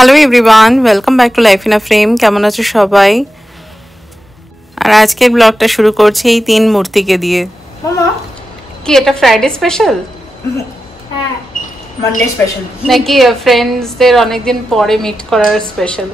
Hello everyone, welcome back to life in a frame. কেমন আছো সবাই? আর আজকের ব্লগটা শুরু করছি এই তিন মূর্তিকে দিয়ে। মামা কি এটা ফ্রাইডে স্পেশাল? হ্যাঁ, মানডে স্পেশাল নাকি ফ্রেন্ডসদের অনেকদিন পরে মিট করার স্পেশাল?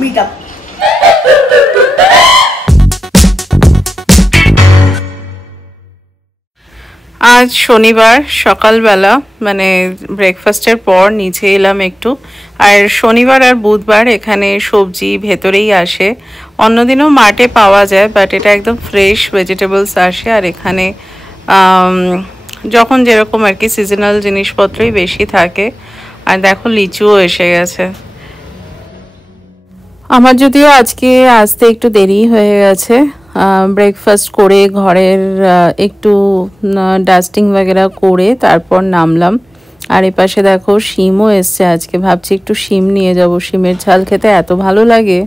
মিট আপ আজ শনিবার সকালবেলা মানে ব্রেকফাস্টের পর নিচে এলাম একটু। আর শনিবার আর বুধবার এখানে সবজি ভেতরেই আসে, অন্যদিনও মার্টে পাওয়া যায়, বাট এটা একদম ফ্রেশ ভেজিটেবলস আসে। আর এখানে যখন যেরকম আর কি সিজনাল জিনিসপত্রই বেশি থাকে। আর দেখো লিচুও এসে গেছে। আমার যদিও আজকে আসতে একটু দেরি হয়ে গেছে, ব্রেকফাস্ট করে ঘরের একটু ডাস্টিং वगैरह করে তারপর নামলাম। আর এপাশে দেখো শিমও এসছে আজকে, ভাবছি একটু শিম নিয়ে যাব, শিমের ঝাল খেতে এত ভালো লাগে।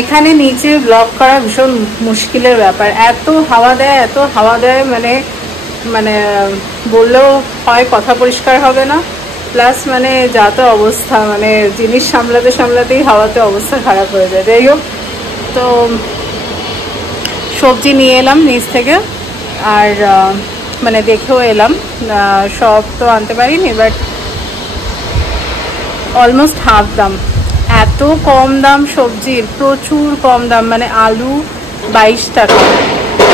এখানে নিচে ব্লগ করা ভীষণ মুশকিলের ব্যাপার, এত হাওয়া দেয় মানে মানে বললেও হয় কথা পরিষ্কার হবে না, প্লাস মানে যা তো অবস্থা, মানে জিনিস সামলাতেই হাওয়াতে অবস্থা খারাপ হয়ে যায়। যাই হোক, তো সবজি নিয়ে এলাম নিচ থেকে, আর মানে দেখেও এলাম, সব তো আনতে পারিনি, বাট অলমোস্ট হাফ দাম। এত কম দাম সবজির, প্রচুর কম দাম, মানে আলু 22 টাকা।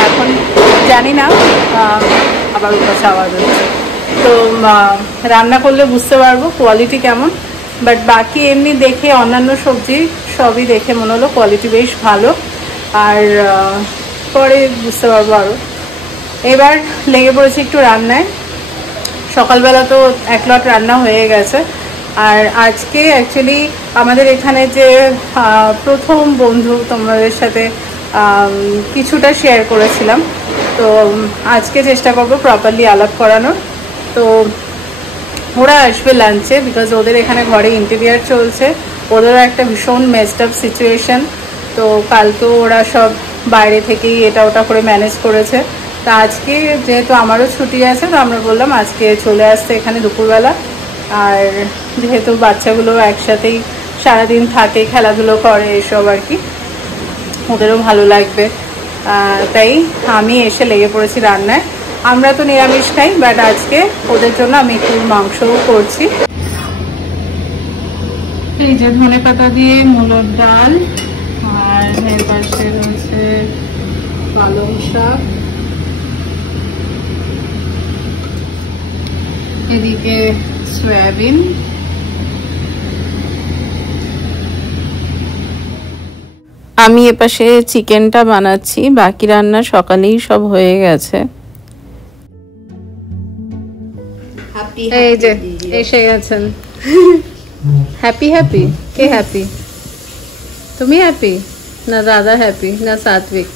এখন জানি না, আবার উপাসে আওয়াজ হচ্ছে, তো রান্না করলে বুঝতে পারবো কোয়ালিটি কেমন। বাট বাকি এমনি দেখে অন্যান্য সবজি সবই দেখে মনে হলো কোয়ালিটি বেশ ভালো, আর পরে বুঝতে পারবো আরও। এবার লেগে পড়েছি একটু রান্নায়। সকালবেলা তো এক লট রান্না হয়ে গেছে। আর আজকে অ্যাকচুয়ালি আমাদের এখানে যে প্রথম বন্ধু, তোমাদের সাথে কিছুটা শেয়ার করেছিলাম, তো আজকে চেষ্টা করবো প্রপারলি আলাপ করানোর। তো ওরা আসবে লাঞ্চে, বিকজ ওদের এখানে ঘরে ইন্টেরিয়ার চলছে, ওদেরও একটা ভীষণ মেসড আপ সিচুয়েশন। তো কালকেও ওরা সব বাইরে থেকেই এটা ওটা করে ম্যানেজ করেছে। তা আজকে যেহেতু আমারও ছুটি আছে, তো আমরা বললাম আজকে চলে আসতে এখানে দুপুরবেলা। আর যেহেতু বাচ্চাগুলো একসাথেই সারাদিন থাকে, খেলাধুলো করে, এসব আর কি ওদেরও ভালো লাগবে, তাই আমি এসে লেগে পড়েছি রান্নায়। আমরা তো নিরামিষ খাই, বাট আজকে ওদের জন্য আমি একটু মাংসও করছি। এই যে ধনেপাতা দিয়ে মূলোর ডাল, আর এর পাশে রয়েছে পালং শাক, এদিকে সয়াবিন, আমি এপাশে চিকেনটা বানাচ্ছি, বাকি রান্না সকালেই সব হয়ে গেছে। এই যে এসে গেছেন। Happy happy? কে হ্যাপি? তুমি হ্যাপি না দাদা হ্যাপি না সাত্বিক?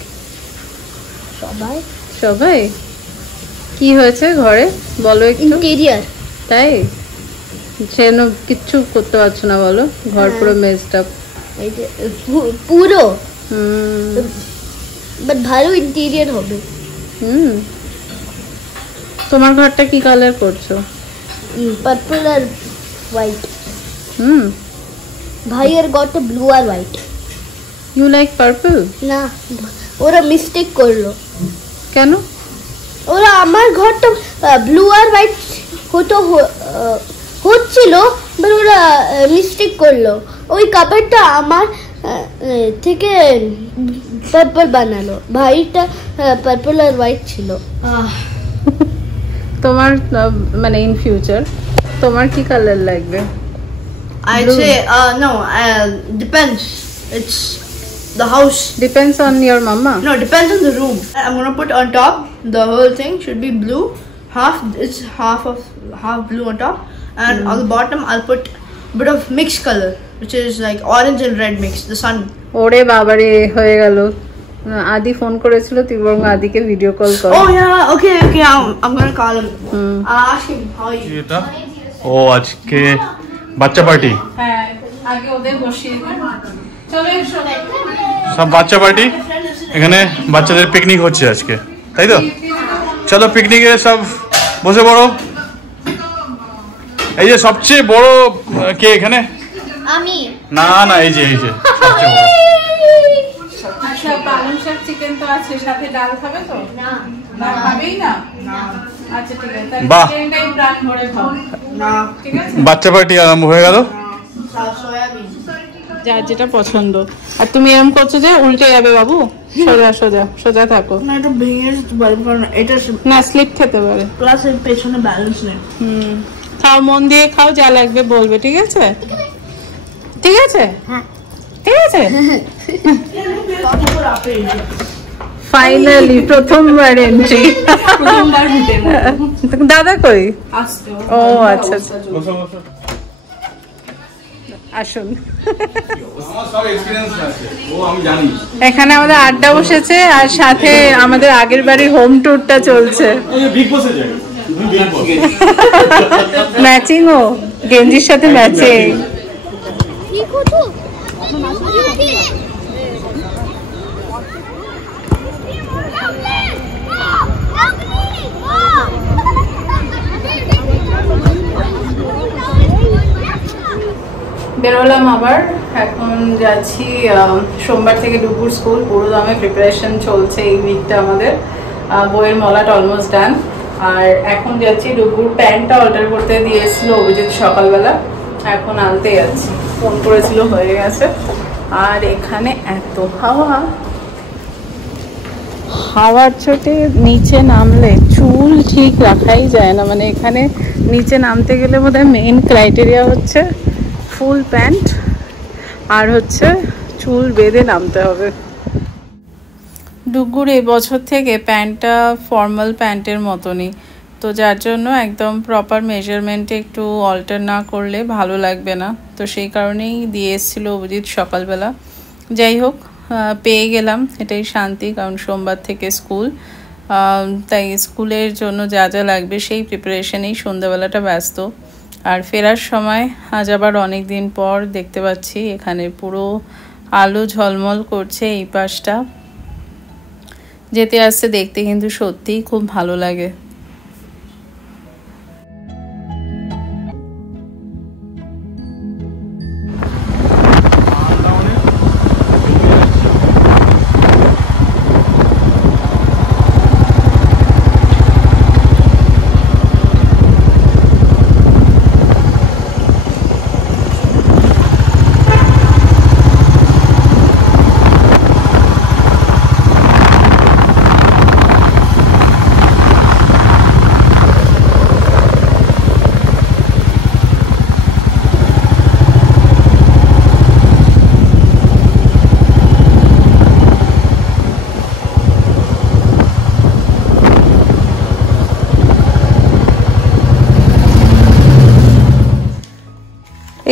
সবাই। কি হয়েছে ঘরে বলো একটু। ইন্টেরিয়ার। তাই? সেজন্য কিচ্ছু করতে পারছো না বলো, ঘর পুরো মেসড আপ। এই যে পুরো বাট ভালো ইন্টেরিয়ার হবে। তোমার ঘরটা কি কালার করছো? পার্পল আর হোয়াইট। ভাইয়ের ঘরটা ব্লু আর হোয়াইট। You like purple? না, ওরা মিস্টেক করলো। কেন? ওরা আমার ঘরটা ব্লু আর হোয়াইট হচ্ছিল, বাট ওরা মিস্টেক করলো, ওই কাপড়টা আমার থেকে পার্পল বানালো, ভাইটা পার্পল আর হোয়াইট ছিল। তোমার মানে ইন ফিউচার তোমার কি কালার লাগবে? I'd say no, depends. It's the house. Depends on your mama. No, depends on the room. I'm gonna put on top, the whole thing should be blue. It's half blue on top, and on the bottom I'll put a bit of mixed color, which is like orange and red mix, the sun. ওরে বাবারে হয়ে গেল। আদি phone করেছিল, তুই বরং আদিকে video call কর। Oh yeah, okay, I'm gonna call him. I'll ask him how are you. এটা ও আজকে বাচ্চা পার্টি। হ্যাঁ, আগে ওদের বসিয়ে দিই। চলো এসো। সব বাচ্চা পার্টি। এখানে বাচ্চাদের পিকনিক হচ্ছে আজকে, তাই তো? চলো পিকনিকে সব বসে পড়ো। এই যে সবচেয়ে বড় কে এখানে? আমি। না না, এই যে সবচেয়ে বড়। আচ্ছা, পালং শাক চিকেন তো আছে, সাথে ডাল খাবে তো? না। না খাবেই না? আচ্ছা ঠিক আছে, তাহলে বাহ। চিকেনটাই প্রাণ ভরে খাও। না, ঠিক আছে, বাচ্চা পার্টি আরম্ভ হয়ে গেল। সয়াবিন। যার যেটা পছন্দ। আর তুমি এরকম করছো যে উল্টে যাবে বাবু, সোজা সোজা সোজা থাকো। না, এটা ভেঙে যেতে পারে, কারণ এটা না, স্লিপ খেতে পারে। প্লাস এর পেছনে ব্যালেন্স নেই। খাও, মন দিয়ে খাও, যা লাগবে বলবে, ঠিক আছে? ঠিক আছে, হ্যাঁ। ঠিক আছে। তারপর আপেল। ফাইনালি প্রথমবার এন্ট্রি। প্রথমবার হেঁটে দাদা কই? আসতে ও আচ্ছা আচ্ছা, আসুন। এখানে আমাদের আড্ডা বসেছে, আর সাথে আমাদের আগের বাড়ির হোম ট্যুরটা চলছে। ম্যাচিং, ও গেঞ্জির সাথে ম্যাচিং। কি করছো? বেরোলাম আবার, এখন যাচ্ছি সোমবার থেকে ডুবুর স্কুল। পুরো দামে প্রিপারেশন চলছে এই উইকটা আমাদের। বইয়ের মলাট অলমোস্ট ডান। আর এখন যাচ্ছি ডুবুর প্যান্টটা অল্টার করতে দিয়ে এসেছিল অভিজিৎ সকালবেলা, এখন আনতে যাচ্ছি। ফোন করেছিল, হয়ে গেছে। আর এখানে এত হাওয়া, হাওয়ার চোটে নিচে নামলে চুল ঠিক রাখাই যায় না। মানে এখানে নিচে নামতে গেলে বোধহয় মেইন ক্রাইটেরিয়া হচ্ছে ফুল প্যান্ট, আর হচ্ছে চুল বেঁধে নামতে হবে। ডুগুর এই বছর থেকে প্যান্টটা ফর্মাল প্যান্টের মতনই, তো যার জন্য একদম প্রপার মেজারমেন্টে একটু অল্টার না করলে ভালো লাগবে না। তো সেই কারণেই দিয়ে এসেছিল অভিজিৎ সকালবেলা। যাই হোক, পেয়ে গেলাম, এটাই শান্তি, কারণ সোমবার থেকে স্কুল। তাই স্কুলের জন্য যা যা লাগবে সেই প্রিপারেশনেই সন্ধ্যাবেলাটা ব্যস্ত। আর ফেরার সময় আজ আবার অনেক দিন পর দেখতে পাচ্ছি এখানে পুরো আলো ঝলমল করছে এই পাশটা। যেতে আসতে দেখতে কিন্তু সত্যিই খুব ভালো লাগে।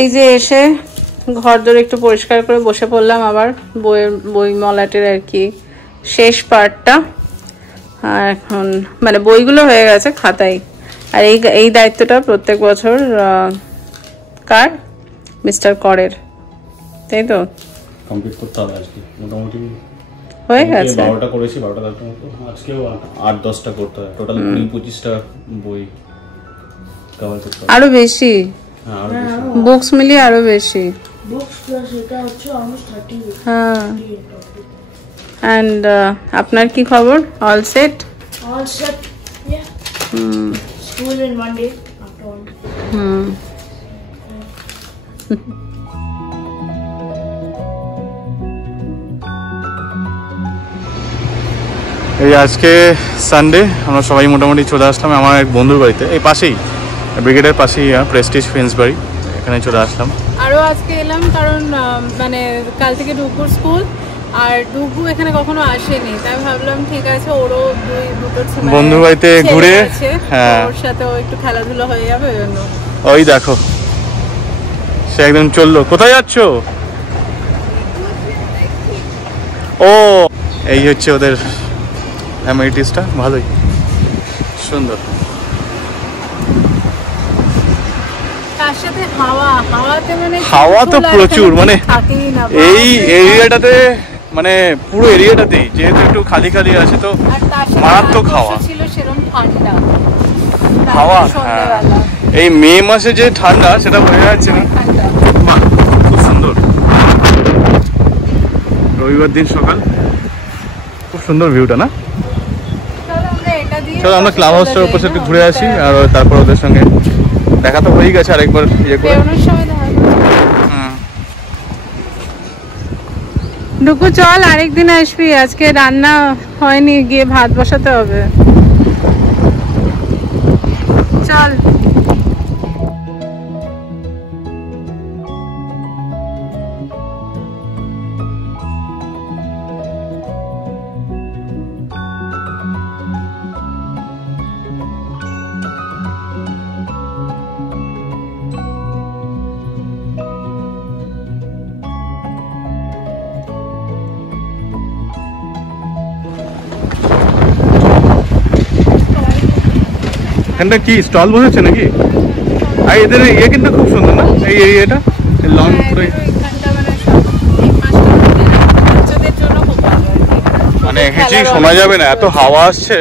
এই যে এসে ঘর দর একটু পরিষ্কার করে বসে পড়লাম আবার। বই মলাটের আর কি শেষ পার্টটা। আর এখন মানে বইগুলো হয়ে গেছে খাতায়। আর এই দায়িত্বটা প্রত্যেক বছর কার? মিস্টার করের, তাই তো? কমপ্লিট করতে হবে আজকে মোটামুটি হয়ে গেছে। 12টা করেছি, 12টা আজকেও 8-10টা করতে হবে। টোটাল 20-25টা বই কভার করতে হবে। আরো বেশি, বুকস মিলিয়ে আরো বেশি। হ্যাঁ। অ্যান্ড আপনার কি খবর? All set? All set. Yeah. School in one day after one. এই আজকে সানডে আমরা সবাই মোটামুটি চলে আসলাম আমার এক বন্ধুর বাড়িতে, এই পাশেই ব্রিগেডের পাশেই প্রেস্টিজ ফ্রেন্ডস বাড়ি, এখানে চলে আসলাম। আরও আজকে এলাম কারণ মানে কাল থেকে ডুগুর স্কুল, আর ডুগু এখানে কখনো আসেনি, তাই ভাবলাম ঠিক আছে ওরও দুটো বন্ধুর বাড়িতে ঘুরে, হ্যাঁ ওর সাথে একটু খেলাধুলা হয়ে যাবে ওই জন্য। ওই দেখো সে একদম চললো। কোথায় যাচ্ছ? ও এই হচ্ছে ওদের অ্যামেনিটিসটা, ভালোই সুন্দর। তার সাথে হাওয়াতে মানে হাওয়া তো প্রচুর, মানে এই এরিয়াটাতে মানে পুরো এরিয়াটাতেই, যেহেতু একটু খালি খালি আছে তো আর তার সাথে মারাত্মক আর হাওয়া। ছিল সেরকম ঠান্ডা হাওয়া, সন্ধ্যেবেলা এই মে মাসে যে ঠান্ডা সেটা বোঝা যাচ্ছে না। ঠান্ডা। বাহ, খুব সুন্দর। রবিবার দিন সকাল, খুব সুন্দর ভিউটা না? চলো আমরা এটা দিয়ে চলো আমরা ক্লাব হাউসটার উপর একটু ঘুরে আসি, আর তারপর ওদের সঙ্গে দেখা তো হয়েই গেছে, আরেকবার ইয়ে করে। বেরোনোর সময় দেখা করবো। হুম। ডুকু চল, আরেকদিন আসবি, আজকে রান্না হয়নি, গিয়ে ভাত বসাতে হবে। চল। এখানটা কি স্টল বসেছে নাকি? আর এদের ইয়ে কিন্তু খুব সুন্দর না, এই এরিয়াটা লং পুরো, মানে হেঁটেই শোনা যাবে না, এত হাওয়া আসছে।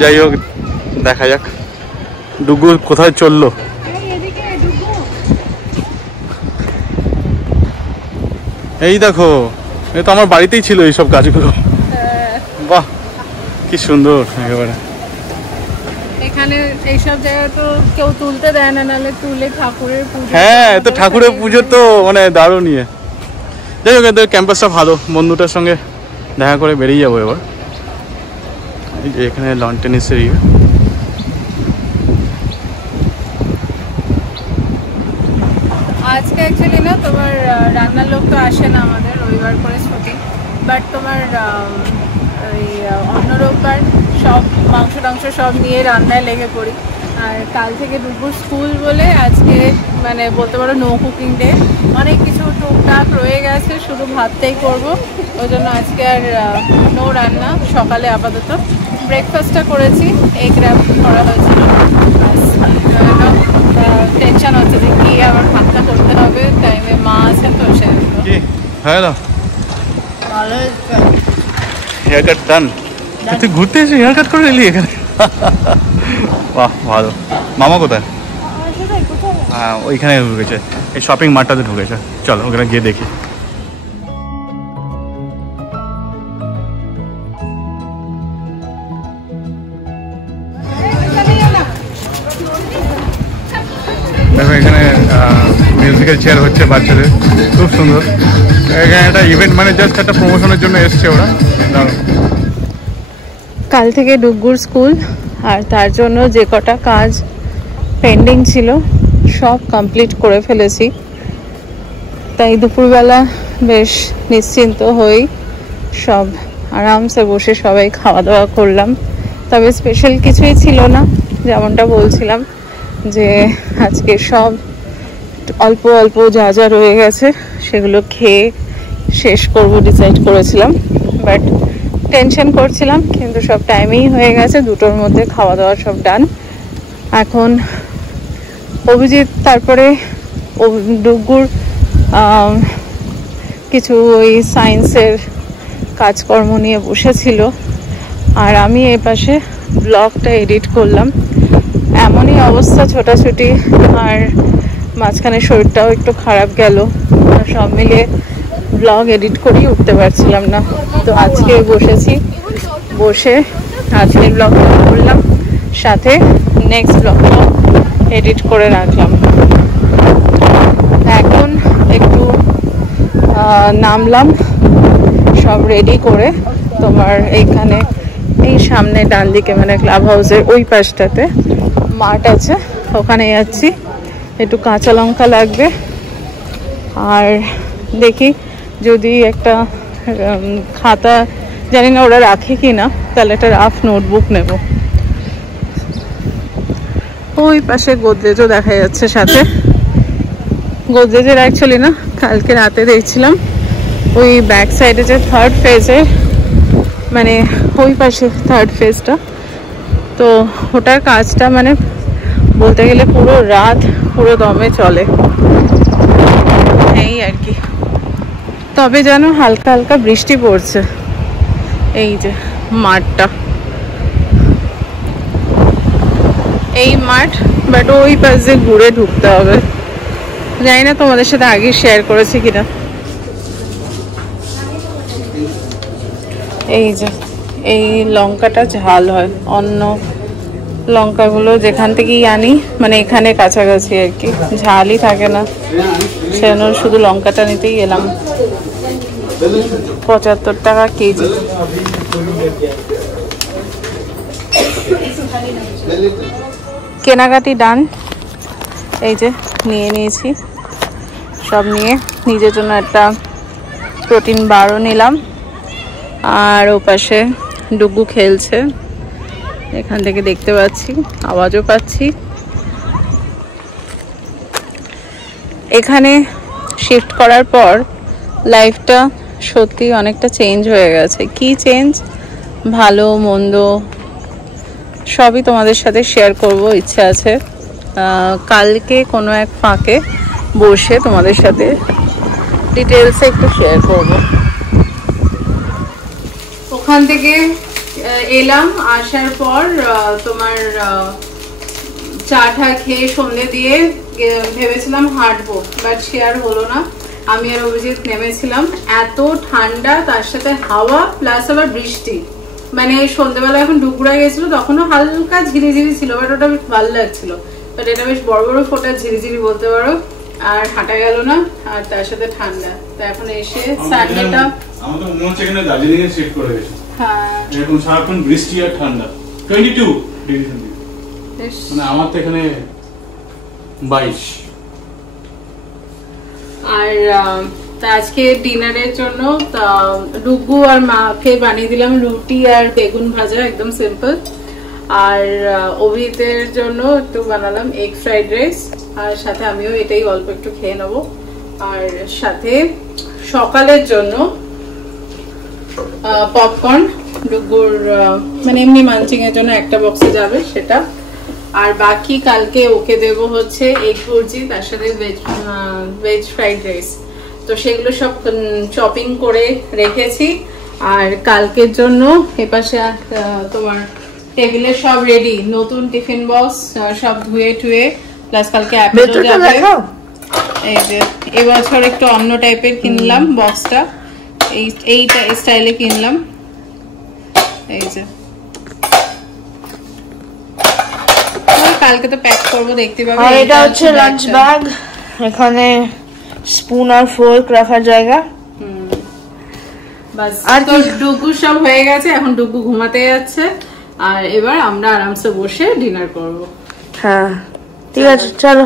যাই হোক, দেখা যাক ডুগু কোথায় চললো। এই দেখো, এ তো আমার বাড়িতেই ছিল এইসব গাছগুলো। বাহ, কি সুন্দর একেবারে। এখানে এইসব জায়গায় তো কেউ তুলতে দেয় না, নাহলে তুলে ঠাকুরের পুজো। হ্যাঁ, তো ঠাকুরের পুজো তো মানে দারুণ ইয়ে। যাই হোক, এদের ক্যাম্পাসটা ভালো, বন্ধুটার সঙ্গে দেখা করে বেরিয়ে যাবো এবার। এই যে এখানে লন টেনিসের ইয়ে। আজকে অ্যাকচুয়ালি না তোমার রান্নার লোক তো আসে না আমাদের, রবিবার করে ছুটি, বাট তোমার ওই অন্য রোববার সব মাংস টাংস সব নিয়ে রান্নায় লেগে পড়ি। আর কাল থেকে দুপুর স্কুল বলে আজকে মানে বলতে পারো নো কুকিং ডে, অনেক কিছু টুকটাক রয়ে গেছে, শুধু ভাতটাই করব। ওই জন্য আজকে আর নো রান্না। সকালে আপাতত ব্রেকফাস্টটা করেছি, এগ র্যাপ করা হয়েছিল। টেনশন হচ্ছে যে কি আবার ভাতটা করতে হবে, টাইমে মা আছেন তো সেজন্য। কি হ্যালো, ভালো হেয়ার কাট ডান। তুই ঘুরতে এসে হেয়ার কাট করে এলি এখানে? বাহ, ভালো। মামা কোথায়? হ্যাঁ, ওইখানে ঢুকেছে, এই শপিং মার্টটাতে ঢুকেছে। চলো ওখানে গিয়ে দেখি। দেখো এখানে মিউজিক্যাল চেয়ার হচ্ছে বাচ্চাদের, খুব সুন্দর। এখানে একটা ইভেন্ট, মানে জাস্ট একটা প্রমোশনের জন্য এসছে ওরা। কাল থেকে ডুগুর স্কুল, আর তার জন্য যে কটা কাজ পেন্ডিং ছিল সব কমপ্লিট করে ফেলেছি। তাই দুপুরবেলা বেশ নিশ্চিন্ত হয়েই সব আরামসে বসে সবাই খাওয়া দাওয়া করলাম। তবে স্পেশাল কিছুই ছিল না, যেমনটা বলছিলাম যে আজকে সব অল্প অল্প যা যা রয়ে গেছে সেগুলো খেয়ে শেষ করব ডিসাইড করেছিলাম, বাট টেনশন করছিলাম, কিন্তু সব টাইমেই হয়ে গেছে। 2টোর মধ্যে খাওয়া দাওয়া সব ডান। এখন অভিজিৎ তারপরে ডুগুর কিছু ওই সায়েন্সের কাজকর্ম নিয়ে বসেছিল, আর আমি এই পাশে ব্লগটা এডিট করলাম। এমনই অবস্থা, ছোটাছুটি, আর মাঝখানে শরীরটাও একটু খারাপ গেল, সব মিলিয়ে ব্লগ এডিট করেই উঠতে পারছিলাম না। তো আজকে বসেছি, বসে আজকের ব্লগটা করলাম, সাথে নেক্সট ব্লগটাও এডিট করে রাখলাম। এখন একটু নামলাম সব রেডি করে। তোমার এইখানে এই সামনে ডান দিকে মানে ক্লাব হাউসের ওই পাশটাতে মাঠ আছে, ওখানে যাচ্ছি। একটু কাঁচা লঙ্কা লাগবে, আর দেখি যদি একটা খাতা, জানি না ওরা রাখে কি না, তাহলে একটা রাফ নোটবুক নেব। ওই পাশে গোদরেজও দেখা যাচ্ছে সাথে। গোদরেজের অ্যাকচুয়ালি না, কালকে রাতে দেখছিলাম ওই ব্যাক সাইডে যে 3rd ফেজে, মানে ওই পাশে 3rd ফেজটা, তো ওটার কাজটা মানে বলতে গেলে পুরো রাত পুরো দমে চলে, এই আর কি। তবে যেন হালকা হালকা বৃষ্টি পড়ছে। এই যে মাঠটা, এই মাঠ, বাট ওই পাশ দিয়ে ঘুরে ঢুকতে হবে। জানি না তোমাদের সাথে আগে শেয়ার করেছি কিনা। এই যে এই লঙ্কাটা ঝাল হয়, অন্য লঙ্কাগুলো যেখান থেকেই আনি মানে এখানে কাছাকাছি আর কি ঝালই থাকে না, সেজন্য শুধু লঙ্কাটা নিতেই এলাম। 75 টাকা কেজি। কেনাকাটি ডান। এই যে নিয়ে নিয়েছি, সব নিয়ে নিজের জন্য একটা প্রোটিন বারও নিলাম। আর ওপাশে ডুগু খেলছে, এখান থেকে দেখতে পাচ্ছি, আওয়াজও পাচ্ছি। এখানে শিফট করার পর লাইফটা সত্যি অনেকটা চেঞ্জ হয়ে গেছে। কি চেঞ্জ, ভালো মন্দ সবই তোমাদের সাথে শেয়ার করব ইচ্ছা আছে। কালকে কোনো এক ফাঁকে বসে তোমাদের সাথে ডিটেলসে একটু শেয়ার করব। ওখান থেকে এলাম, আসার পর তোমার চা টা খেয়ে সন্ধে দিয়ে ভেবেছিলাম হাঁটবো, বাট সে আর হলো না। আমি আর অভিজিৎ নেমেছিলাম, এত ঠান্ডা, তার সাথে হাওয়া প্লাস আবার বৃষ্টি। মানে সন্ধ্যেবেলা এখন ডুবুরা গেছিল, তখনও হালকা ঝিরিঝিরি ছিল, বাট ওটা বেশ ভালো লাগছিল। বাট এটা বেশ বড় বড় ফোঁটা ঝিরিঝিরি বলতে পারো। আর হাঁটা গেল না, আর তার সাথে ঠান্ডা। তো এখন এসে সানডেটা আমাদের মনে হচ্ছে এখানে দার্জিলিং এ শিফট করে গেছে। হ্যাঁ, এখন সারাক্ষণ বৃষ্টি আর ঠান্ডা। 22 ডিগ্রি সেন্টিগ্রেড, মানে আমার তো এখানে 22। আর আজকে ডিনারের জন্য ডুগু আর মাকে বানিয়ে দিলাম রুটি আর বেগুন ভাজা, একদম সিম্পল। আর অভিজিতের জন্য একটু বানালাম এগ ফ্রাইড রাইস, আর সাথে আমিও এটাই অল্প একটু খেয়ে নেবো। আর সাথে সকালের জন্য পপকর্ন, ডুগুর মানে এমনি মাঞ্চিং এর জন্য একটা বক্সে যাবে সেটা। আর বাকি কালকে ওকে দেবো হচ্ছে এগ ভুর্জি, তার সাথে ভেজ ফ্রাইড রাইস। তো সেগুলো সব চপিং করে রেখেছি। আর কালকের জন্য এপাশে তোমার টেবিলে সব রেডি, নতুন টিফিন বক্স সব ধুয়ে টুয়ে, প্লাস কালকে অ্যাপেলও যাবে। এই যে এবছর একটু অন্য টাইপের কিনলাম বক্সটা, এইটা স্টাইলে কিনলাম। এই যে কালকে তো প্যাক করব, দেখতে পাবে। আর এটা হচ্ছে লাঞ্চ ব্যাগ, এখানে স্পুন আর ফোর্ক রাখার জায়গা। বাস, আর তো ডুগু সব হয়ে গেছে, এখন ডুগু ঘুমাতে যাচ্ছে। আর এবার আমরা আরামসে বসে ডিনার করব। হ্যাঁ ঠিক আছে, চলো।